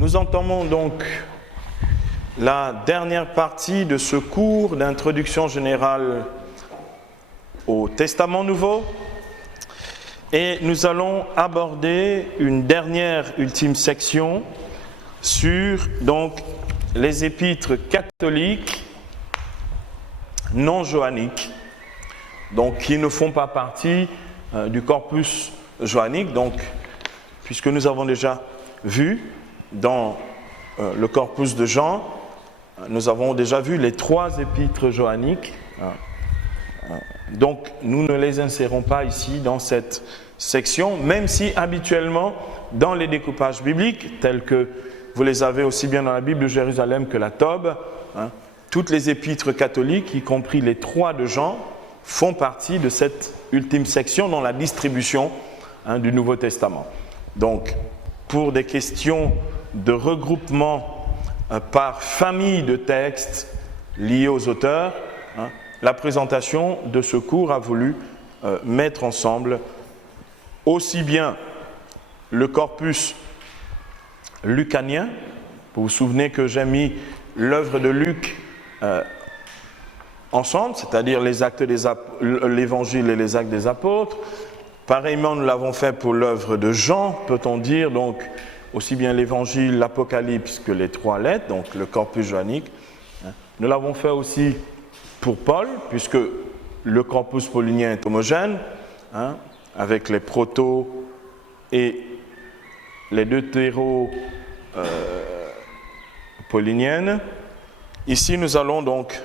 Nous entamons donc la dernière partie de ce cours d'introduction générale au Testament Nouveau et nous allons aborder une dernière ultime section sur donc les épîtres catholiques non johanniques, donc qui ne font pas partie du corpus johannique, donc puisque nous avons déjà vu dans le corpus de Jean, nous avons déjà vu les 3 épîtres johanniques, donc nous ne les insérons pas ici dans cette section, même si habituellement dans les découpages bibliques, tels que vous les avez aussi bien dans la Bible de Jérusalem que la Tobe, toutes les épîtres catholiques, y compris les 3 de Jean, font partie de cette ultime section dans la distribution du Nouveau Testament. Donc, pour des questions de regroupement par famille de textes liés aux auteurs, la présentation de ce cours a voulu mettre ensemble aussi bien le corpus lucanien. Vous vous souvenez que j'ai mis l'œuvre de Luc ensemble, c'est-à-dire les actes l'Évangile et les actes des apôtres. Pareillement, nous l'avons fait pour l'œuvre de Jean, peut-on dire, donc aussi bien l'Évangile, l'Apocalypse que les 3 lettres, donc le corpus johannique. Nous l'avons fait aussi pour Paul, puisque le corpus paulinien est homogène, avec les protos et les deutéro-pauliniennes. Ici, nous allons donc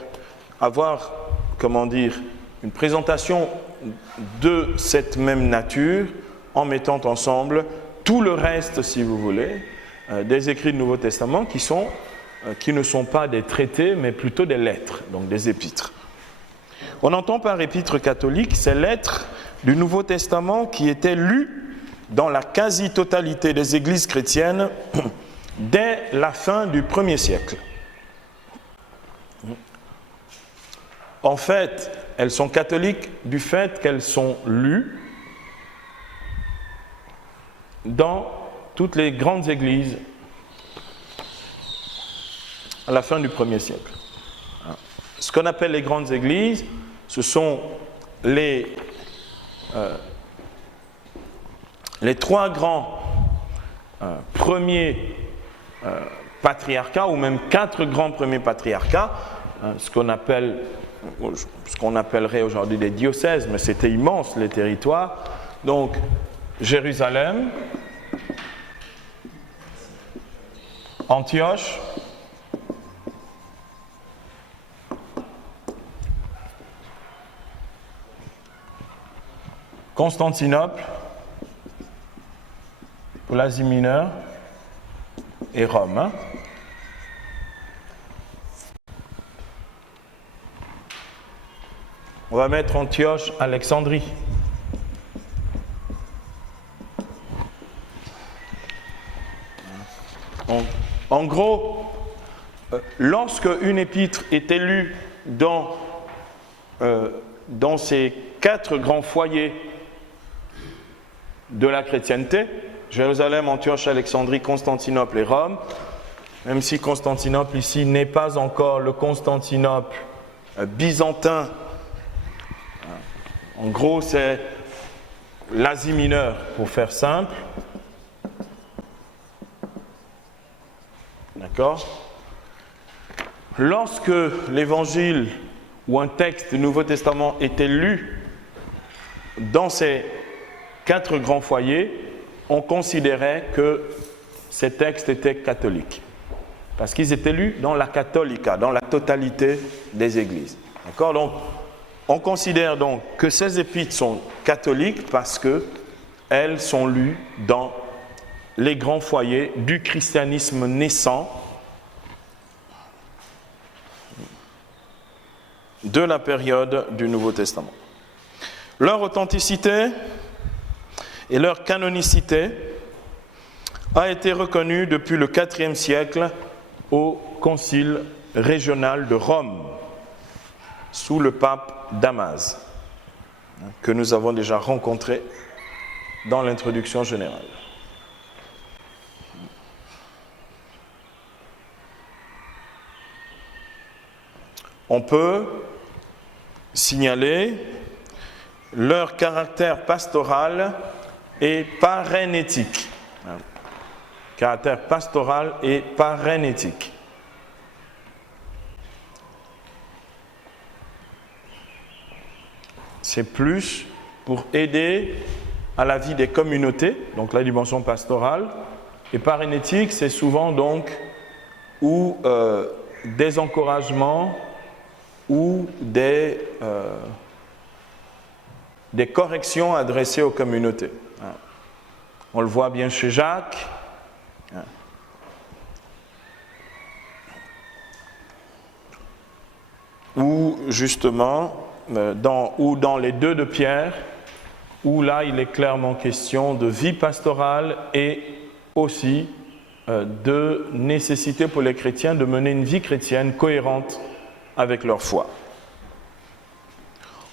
avoir, une présentation de cette même nature en mettant ensemble tout le reste, si vous voulez, des écrits du Nouveau Testament qui ne sont pas des traités, mais plutôt des lettres, donc des épîtres. On entend par épîtres catholiques ces lettres du Nouveau Testament qui étaient lues dans la quasi-totalité des églises chrétiennes dès la fin du 1er siècle. En fait, elles sont catholiques du fait qu'elles sont lues dans toutes les grandes églises à la fin du 1er siècle. Ce qu'on appelle les grandes églises, ce sont les 3 grands premiers patriarcats, ou même 4 grands premiers patriarcats, ce qu'on appellerait aujourd'hui des diocèses, mais c'était immense les territoires. Donc Jérusalem, Antioche, Constantinople, pour l'Asie mineure, et Rome. On va mettre Antioche, Alexandrie. En gros, lorsque une épître est lue dans ces 4 grands foyers de la chrétienté, Jérusalem, Antioche, Alexandrie, Constantinople et Rome, même si Constantinople ici n'est pas encore le Constantinople byzantin, en gros c'est l'Asie mineure pour faire simple, d'accord? Lorsque l'évangile ou un texte du Nouveau Testament était lu dans ces 4 grands foyers, on considérait que ces textes étaient catholiques. Parce qu'ils étaient lus dans la catholica, dans la totalité des églises. D'accord? Donc, on considère donc que ces épîtres sont catholiques parce qu'elles sont lues dans les grands foyers du christianisme naissant de la période du Nouveau Testament. Leur authenticité et leur canonicité a été reconnue depuis le IVe siècle au Concile régional de Rome, sous le pape Damas, que nous avons déjà rencontré dans l'introduction générale. on peut signaler leur caractère pastoral et pareinétique. Caractère pastoral et pareinétique. C'est plus pour aider à la vie des communautés, donc la dimension pastorale. Et pareinétique, c'est souvent donc ou des encouragements ou des corrections adressées aux communautés. On le voit bien chez Jacques. Ou justement, dans les 2 de Pierre, où là il est clairement question de vie pastorale et aussi de nécessité pour les chrétiens de mener une vie chrétienne cohérente avec leur foi.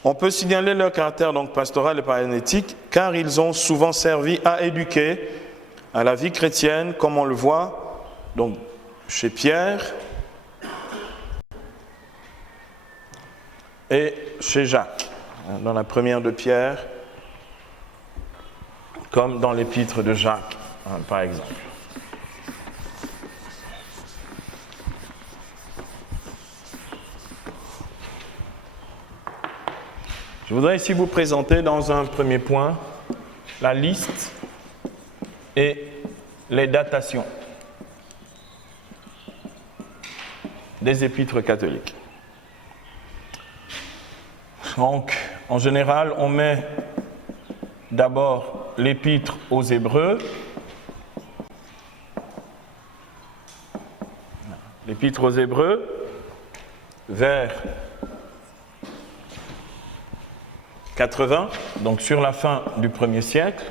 On peut signaler leur caractère donc pastoral et pareinétique car ils ont souvent servi à éduquer à la vie chrétienne, comme on le voit donc chez Pierre et chez Jacques, dans la première de Pierre, comme dans l'épître de Jacques, par exemple. Je voudrais ici vous présenter dans un premier point la liste et les datations des épîtres catholiques. Donc, en général, on met d'abord l'épître aux Hébreux. L'épître aux Hébreux, vers 80, donc sur la fin du 1er siècle.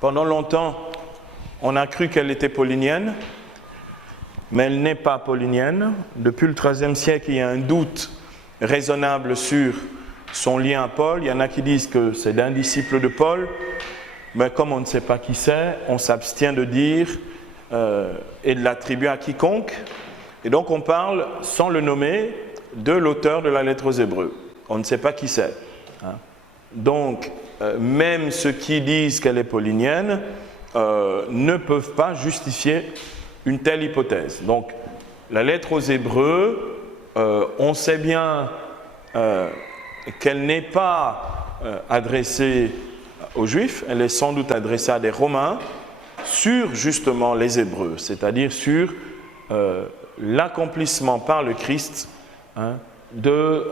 Pendant longtemps, on a cru qu'elle était paulinienne, mais elle n'est pas paulinienne. Depuis le XIIIe siècle, il y a un doute raisonnable sur son lien à Paul. Il y en a qui disent que c'est d'un disciple de Paul, mais comme on ne sait pas qui c'est, on s'abstient de dire et de l'attribuer à quiconque. Et donc on parle, sans le nommer, de l'auteur de la lettre aux Hébreux. On ne sait pas qui c'est. Donc, même ceux qui disent qu'elle est paulinienne ne peuvent pas justifier une telle hypothèse. Donc, la lettre aux Hébreux, on sait bien qu'elle n'est pas adressée aux Juifs, elle est sans doute adressée à des Romains sur justement les Hébreux, c'est-à-dire sur l'accomplissement par le Christ de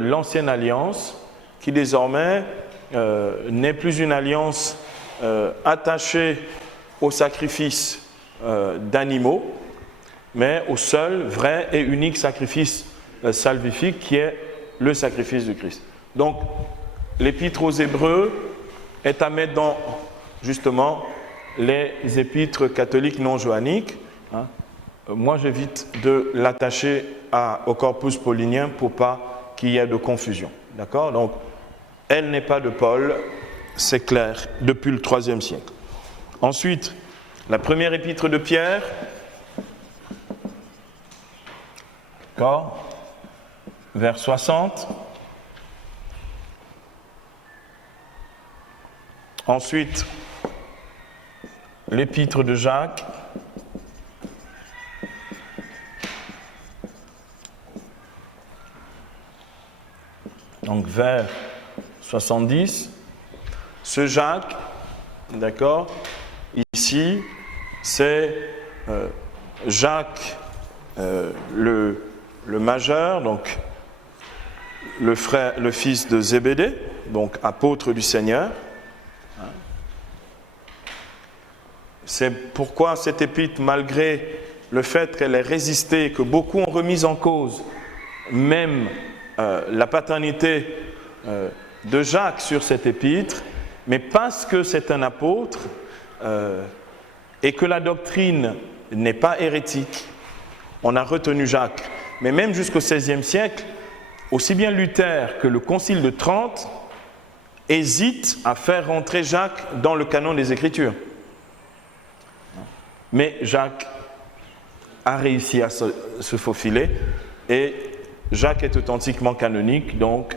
l'ancienne alliance qui désormais n'est plus une alliance attachée au sacrifice d'animaux, mais au seul, vrai et unique sacrifice salvifique qui est le sacrifice du Christ. Donc, l'épître aux Hébreux est à mettre dans, justement, les épîtres catholiques non johanniques. Moi, j'évite de l'attacher au corpus paulinien pour pas qu'il y ait de confusion. D'accord ? Donc, elle n'est pas de Paul, c'est clair, depuis le IIIe siècle. Ensuite, la première épître de Pierre, d'accord, vers 60. Ensuite, l'épître de Jacques, donc vers 70. Ce Jacques, d'accord, ici, c'est Jacques le majeur, donc le fils de Zébédée, donc apôtre du Seigneur. C'est pourquoi cette épître, malgré le fait qu'elle ait résisté et que beaucoup ont remis en cause même la paternité de Jacques sur cette épître, mais parce que c'est un apôtre et que la doctrine n'est pas hérétique, on a retenu Jacques. Mais même jusqu'au XVIe siècle, aussi bien Luther que le Concile de Trente hésitent à faire rentrer Jacques dans le canon des Écritures. Mais Jacques a réussi à se faufiler et Jacques est authentiquement canonique, donc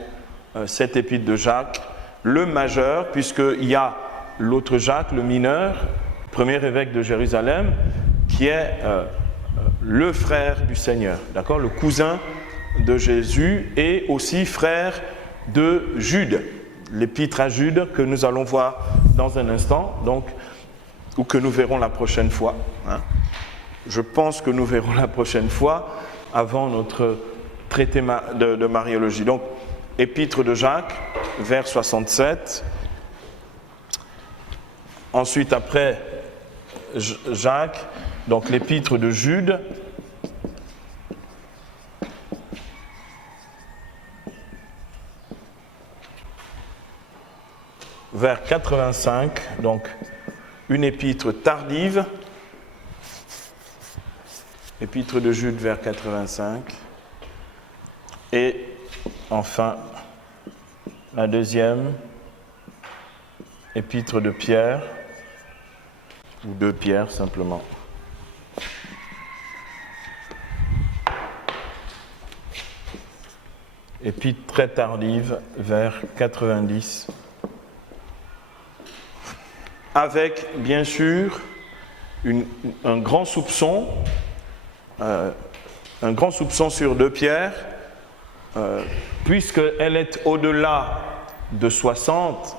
cette épître de Jacques, le majeur, puisqu'il y a l'autre Jacques, le mineur, premier évêque de Jérusalem, qui est le frère du Seigneur, d'accord, le cousin de Jésus et aussi frère de Jude, l'épître à Jude que nous allons voir dans un instant, donc, ou que nous verrons la prochaine fois. Hein. Je pense que nous verrons la prochaine fois avant notre traité de mariologie. Donc, épître de Jacques, vers 67. Ensuite, après Jacques, donc l'épître de Jude, vers 85, donc une épître tardive, épître de Jude vers 85, et enfin la deuxième, épître de Pierre, ou de Pierre simplement. Épître très tardive vers 90. Avec, bien sûr, un grand soupçon sur de Pierre, puisqu'elle est au-delà de 60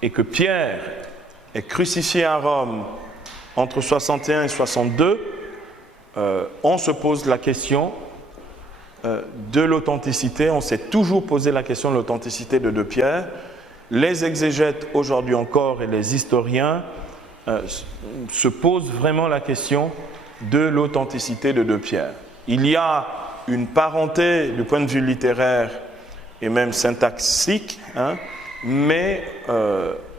et que Pierre est crucifié à Rome entre 61 et 62, on se pose la question de l'authenticité, on s'est toujours posé la question de l'authenticité de Pierre. Les exégètes aujourd'hui encore et les historiens se posent vraiment la question de l'authenticité de Pierre. Il y a une parenté du point de vue littéraire et même syntaxique, hein, mais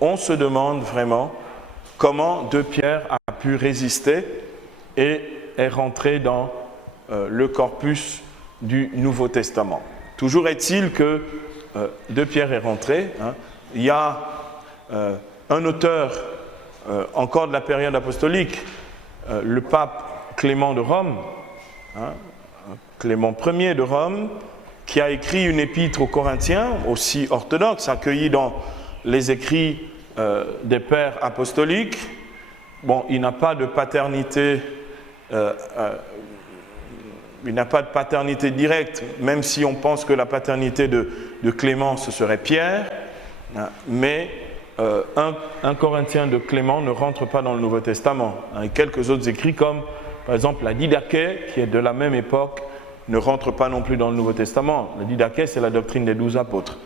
on se demande vraiment comment Pierre a pu résister et est rentré dans le corpus du Nouveau Testament. Toujours est-il que Pierre est rentré. Hein. Il y a un auteur encore de la période apostolique, le pape Clément de Rome, hein, Clément Ier de Rome, qui a écrit une épître aux Corinthiens, aussi orthodoxe, accueillie dans les écrits des pères apostoliques. Bon, il n'a pas de paternité, directe, même si on pense que la paternité de Clément, ce serait Pierre, mais un Corinthien de Clément ne rentre pas dans le Nouveau Testament. Et quelques autres écrits, comme par exemple la Didaché, qui est de la même époque, ne rentre pas non plus dans le Nouveau Testament. La Didaché, c'est la doctrine des 12 apôtres.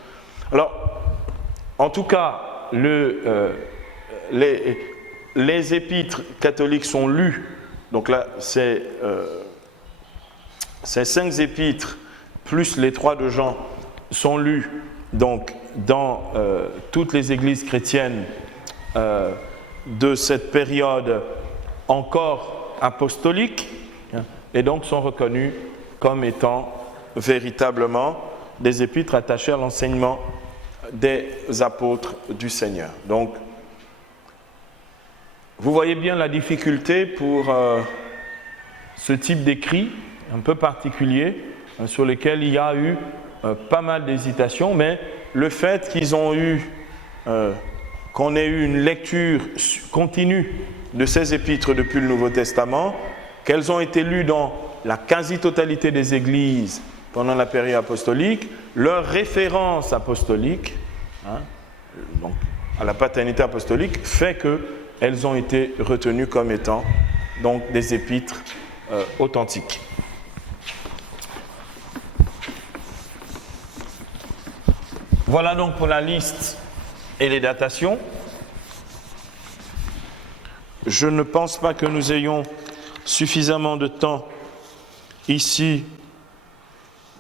Alors, en tout cas, les épîtres catholiques sont lus. Donc là, ces 5 épîtres, plus les 3 de Jean, sont lus donc, dans toutes les églises chrétiennes de cette période encore apostolique, hein, et donc sont reconnus comme étant véritablement des épîtres attachés à l'enseignement des apôtres du Seigneur. Donc, vous voyez bien la difficulté pour ce type d'écrit un peu particulier, hein, sur lesquels il y a eu pas mal d'hésitations, mais le fait qu'on ait eu une lecture continue de ces épîtres depuis le Nouveau Testament, qu'elles ont été lues dans la quasi-totalité des églises pendant la période apostolique, leur référence apostolique, hein, donc à la paternité apostolique, fait qu'elles ont été retenues comme étant donc, des épîtres authentiques. Voilà donc pour la liste et les datations. Je ne pense pas que nous ayons suffisamment de temps ici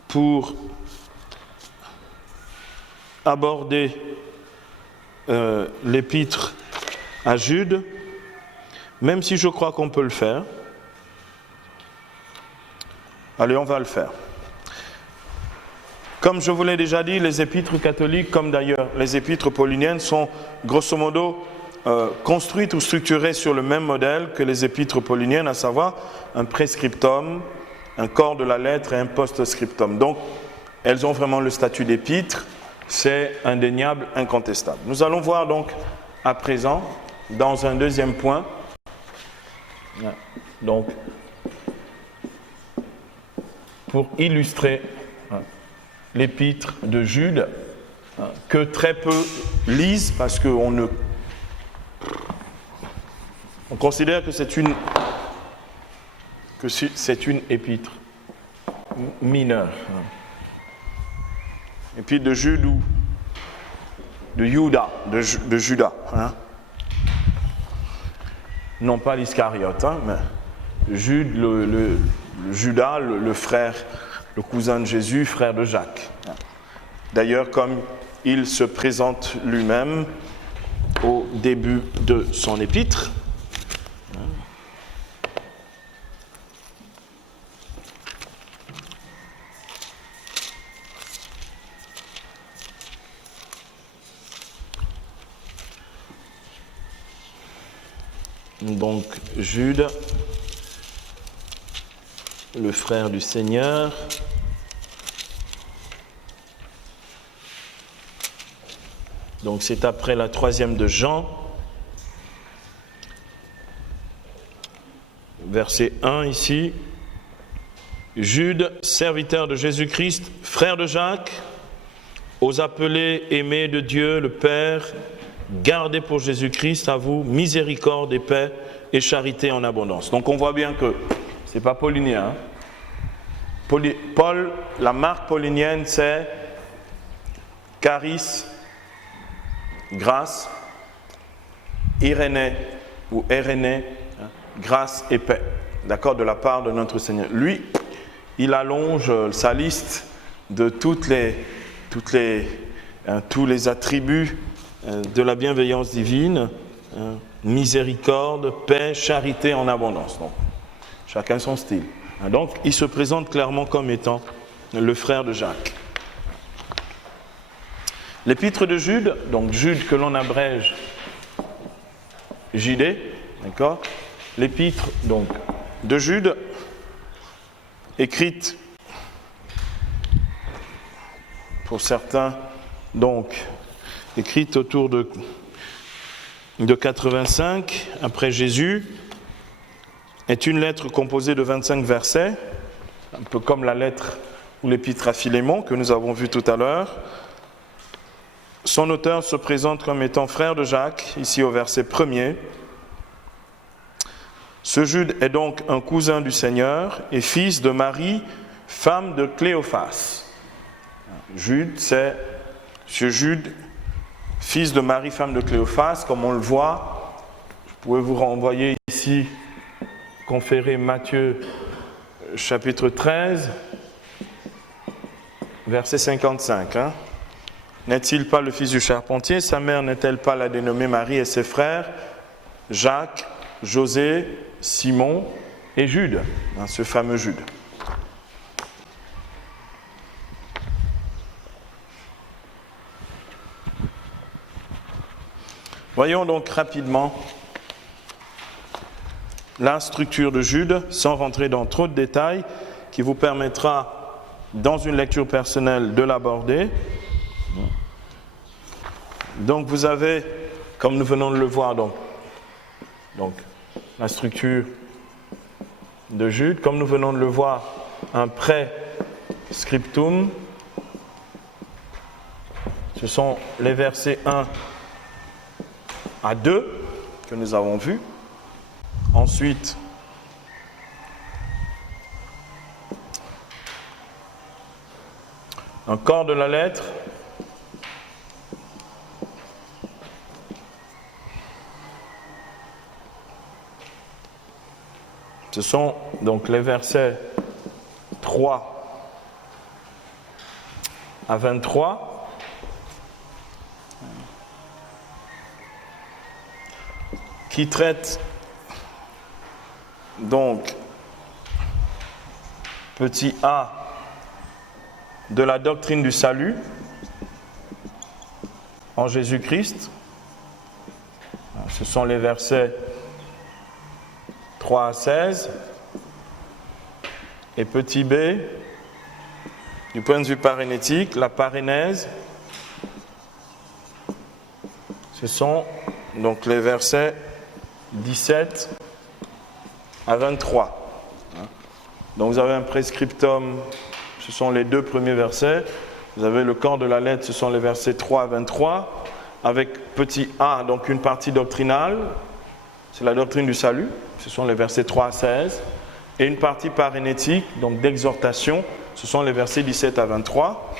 pour aborder l'épître à Jude, même si je crois qu'on peut le faire. Allez, on va le faire. Comme je vous l'ai déjà dit, les épîtres catholiques, comme d'ailleurs les épîtres pauliniennes, sont grosso modo construites ou structurées sur le même modèle que les épîtres pauliniennes, à savoir un prescriptum, un corps de la lettre et un post-scriptum. Donc, elles ont vraiment le statut d'épîtres, c'est indéniable, incontestable. Nous allons voir donc à présent, dans un deuxième point, donc, pour illustrer l'épître de Jude, que très peu lisent parce qu'on considère que c'est une épître mineure. Épître de Jude ou de Judas. Non pas l'Iscariote, mais Jude, le Judas, le frère, le cousin de Jésus, frère de Jacques. D'ailleurs, comme il se présente lui-même au début de son épître. Donc, Jude, le frère du Seigneur, donc c'est après la 3e de Jean, verset 1 ici. Jude, serviteur de Jésus-Christ, frère de Jacques, aux appelés aimés de Dieu le Père, gardez pour Jésus-Christ à vous miséricorde et paix et charité en abondance. Donc on voit bien que ce n'est pas paulinien. Paul, la marque paulinienne, c'est charis, grâce, Irénée ou Érénée, grâce et paix, d'accord, de la part de notre Seigneur. Lui, il allonge sa liste de tous les attributs de la bienveillance divine, miséricorde, paix, charité en abondance. Donc, chacun son style. Donc, il se présente clairement comme étant le frère de Jacques. L'épître de Jude, donc Jude que l'on abrège JD, d'accord. L'épître donc de Jude, écrite pour certains, donc écrite autour de 85 après Jésus, est une lettre composée de 25 versets, un peu comme la lettre ou l'épître à Philémon que nous avons vu tout à l'heure. Son auteur se présente comme étant frère de Jacques, ici au verset 1er. Ce Jude est donc un cousin du Seigneur et fils de Marie, femme de Cléophas. Jude, c'est ce Jude, fils de Marie, femme de Cléophas, comme on le voit. Je pourrais vous renvoyer ici, conférer Matthieu, chapitre 13, verset 55. N'est-il pas le fils du charpentier? Sa mère n'est-elle pas la dénommée Marie et ses frères, Jacques, José, Simon et Jude, ce fameux Jude. Voyons donc rapidement la structure de Jude, sans rentrer dans trop de détails, qui vous permettra, dans une lecture personnelle, de l'aborder. Donc vous avez, comme nous venons de le voir, donc la structure de Jude, comme nous venons de le voir, un pré-scriptum. Ce sont les versets 1 à 2 que nous avons vus. Ensuite, un corps de la lettre. Ce sont donc les versets 3 à 23. Qui traitent donc, petit a, de la doctrine du salut en Jésus-Christ. ce sont les versets 3 à 16. Et petit b, du point de vue parénétique, la parénèse, ce sont donc les versets 17 à 23. Donc vous avez un prescriptum, ce sont les 2 premiers versets. Vous avez le corps de la lettre, ce sont les versets 3 à 23. Avec petit a, donc une partie doctrinale, c'est la doctrine du salut, ce sont les versets 3 à 16. Et une partie parénétique, donc d'exhortation, ce sont les versets 17 à 23.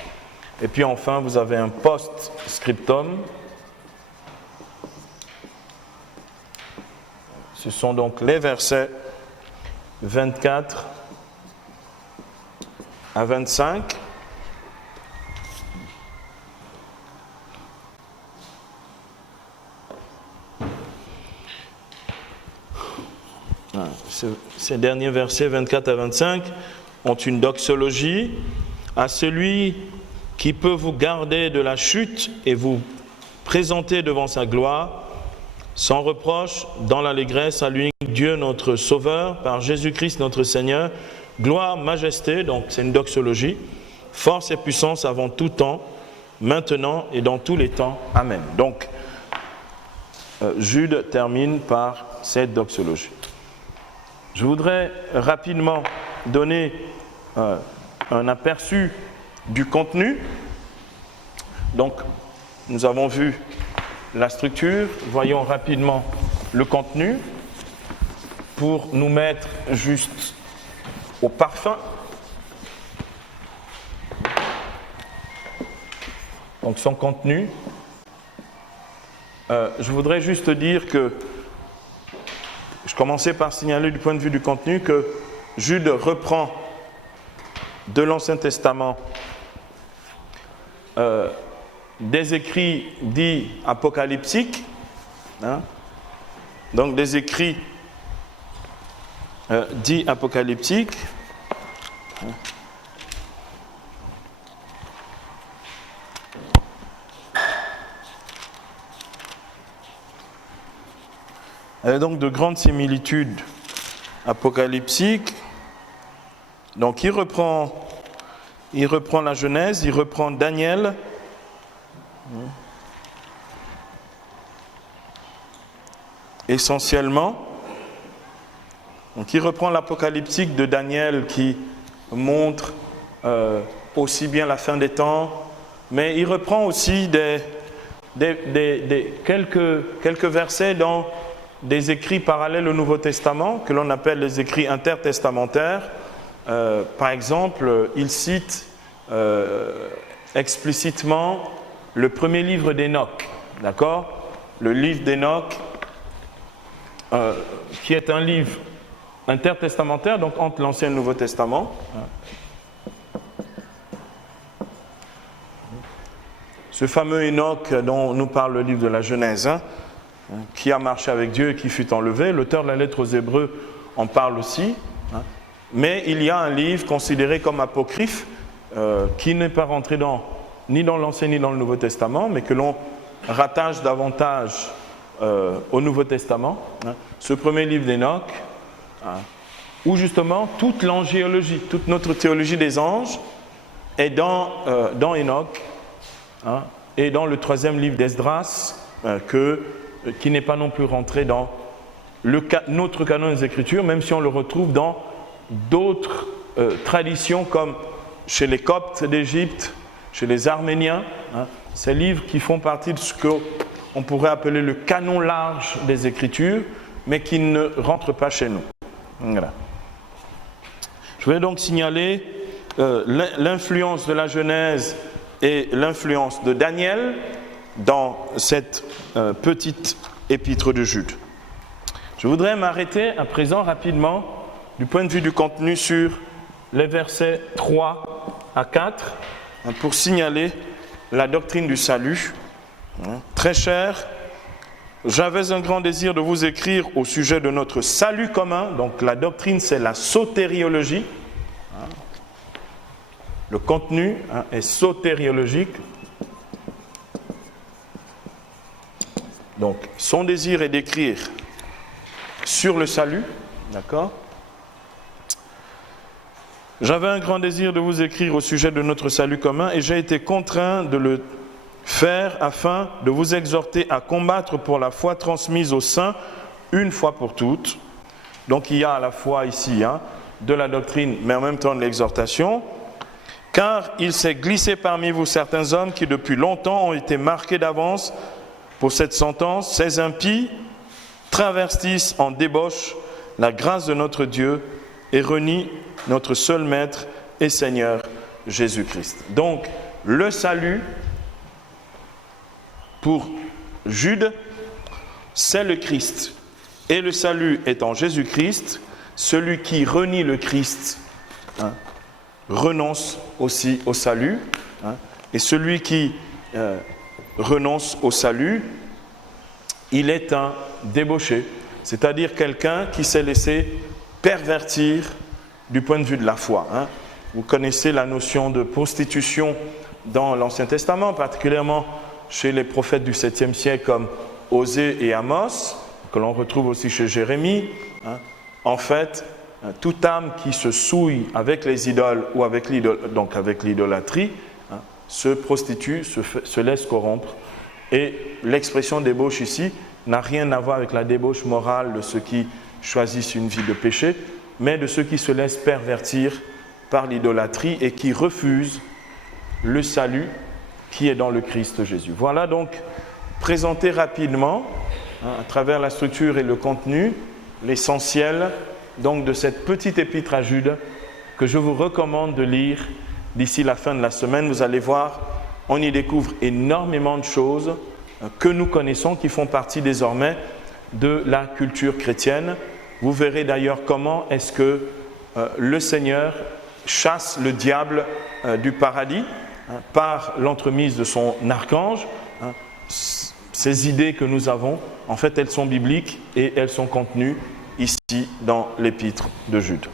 Et puis enfin, vous avez un post-scriptum. Ce sont donc les versets 24 à 25. Ces derniers versets 24 à 25 ont une doxologie à celui qui peut vous garder de la chute et vous présenter devant sa gloire, sans reproche, dans l'allégresse à l'unique Dieu notre Sauveur, par Jésus-Christ notre Seigneur, gloire, majesté, donc c'est une doxologie, force et puissance avant tout temps, maintenant et dans tous les temps. Amen. Donc, Jude termine par cette doxologie. Je voudrais rapidement donner un aperçu du contenu. Donc, nous avons vu la structure. Voyons rapidement le contenu pour nous mettre juste au parfum. Donc, son contenu. Je voudrais juste dire que je commençais par signaler du point de vue du contenu que Jude reprend de l'Ancien Testament des écrits dits apocalyptiques, donc des écrits dits apocalyptiques, et donc de grandes similitudes apocalyptiques. Donc il reprend la Genèse, il reprend Daniel, essentiellement. Donc il reprend l'apocalyptique de Daniel qui montre aussi bien la fin des temps, mais il reprend aussi quelques versets dans des écrits parallèles au Nouveau Testament, que l'on appelle les écrits intertestamentaires. Par exemple, il cite explicitement le premier livre d'Enoch, d'accord ? Le livre d'Enoch, qui est un livre intertestamentaire, donc entre l'Ancien et le Nouveau Testament. Ce fameux Enoch dont nous parle le livre de la Genèse, qui a marché avec Dieu et qui fut enlevé. L'auteur de la lettre aux Hébreux en parle aussi. Mais il y a un livre considéré comme apocryphe qui n'est pas rentré ni dans l'Ancien ni dans le Nouveau Testament, mais que l'on rattache davantage au Nouveau Testament. Ce premier livre d'Enoch, où justement toute l'angéologie, toute notre théologie des anges est dans Enoch, et dans le troisième livre d'Esdras, qui n'est pas non plus rentré dans notre canon des Écritures, même si on le retrouve dans d'autres traditions comme chez les Coptes d'Égypte, chez les Arméniens, ces livres qui font partie de ce qu'on pourrait appeler le canon large des Écritures, mais qui ne rentrent pas chez nous. Voilà. Je vais donc signaler l'influence de la Genèse et l'influence de Daniel dans cette petite épître de Jude. Je voudrais m'arrêter à présent rapidement du point de vue du contenu sur les versets 3 à 4 pour signaler la doctrine du salut. Très cher, j'avais un grand désir de vous écrire au sujet de notre salut commun. Donc la doctrine, c'est la sotériologie. Le contenu est sotériologique. Donc, son désir est d'écrire sur le salut, d'accord ? J'avais un grand désir de vous écrire au sujet de notre salut commun et j'ai été contraint de le faire afin de vous exhorter à combattre pour la foi transmise aux saints une fois pour toutes. Donc il y a à la fois ici de la doctrine, mais en même temps de l'exhortation. Car il s'est glissé parmi vous certains hommes qui depuis longtemps ont été marqués d'avance pour cette sentence. Ces impies travestissent en débauche la grâce de notre Dieu et renient notre seul Maître et Seigneur Jésus-Christ. Donc le salut pour Jude, c'est le Christ. Et le salut est en Jésus-Christ. Celui qui renie le Christ renonce aussi au salut. Et celui qui renonce au salut, il est un débauché, c'est-à-dire quelqu'un qui s'est laissé pervertir du point de vue de la foi. Vous connaissez la notion de prostitution dans l'Ancien Testament, particulièrement chez les prophètes du 7e siècle comme Osée et Amos, que l'on retrouve aussi chez Jérémie. En fait, toute âme qui se souille avec les idoles ou avec l'idolâtrie se prostitue, se laisse corrompre. Et l'expression débauche ici n'a rien à voir avec la débauche morale de ceux qui choisissent une vie de péché, mais de ceux qui se laissent pervertir par l'idolâtrie et qui refusent le salut qui est dans le Christ Jésus. Voilà donc présenté rapidement, à travers la structure et le contenu, l'essentiel donc de cette petite épître à Jude que je vous recommande de lire d'ici la fin de la semaine. Vous allez voir, on y découvre énormément de choses que nous connaissons, qui font partie désormais de la culture chrétienne. Vous verrez d'ailleurs comment est-ce que le Seigneur chasse le diable du paradis par l'entremise de son archange. Ces idées que nous avons, en fait, elles sont bibliques et elles sont contenues ici dans l'épître de Jude.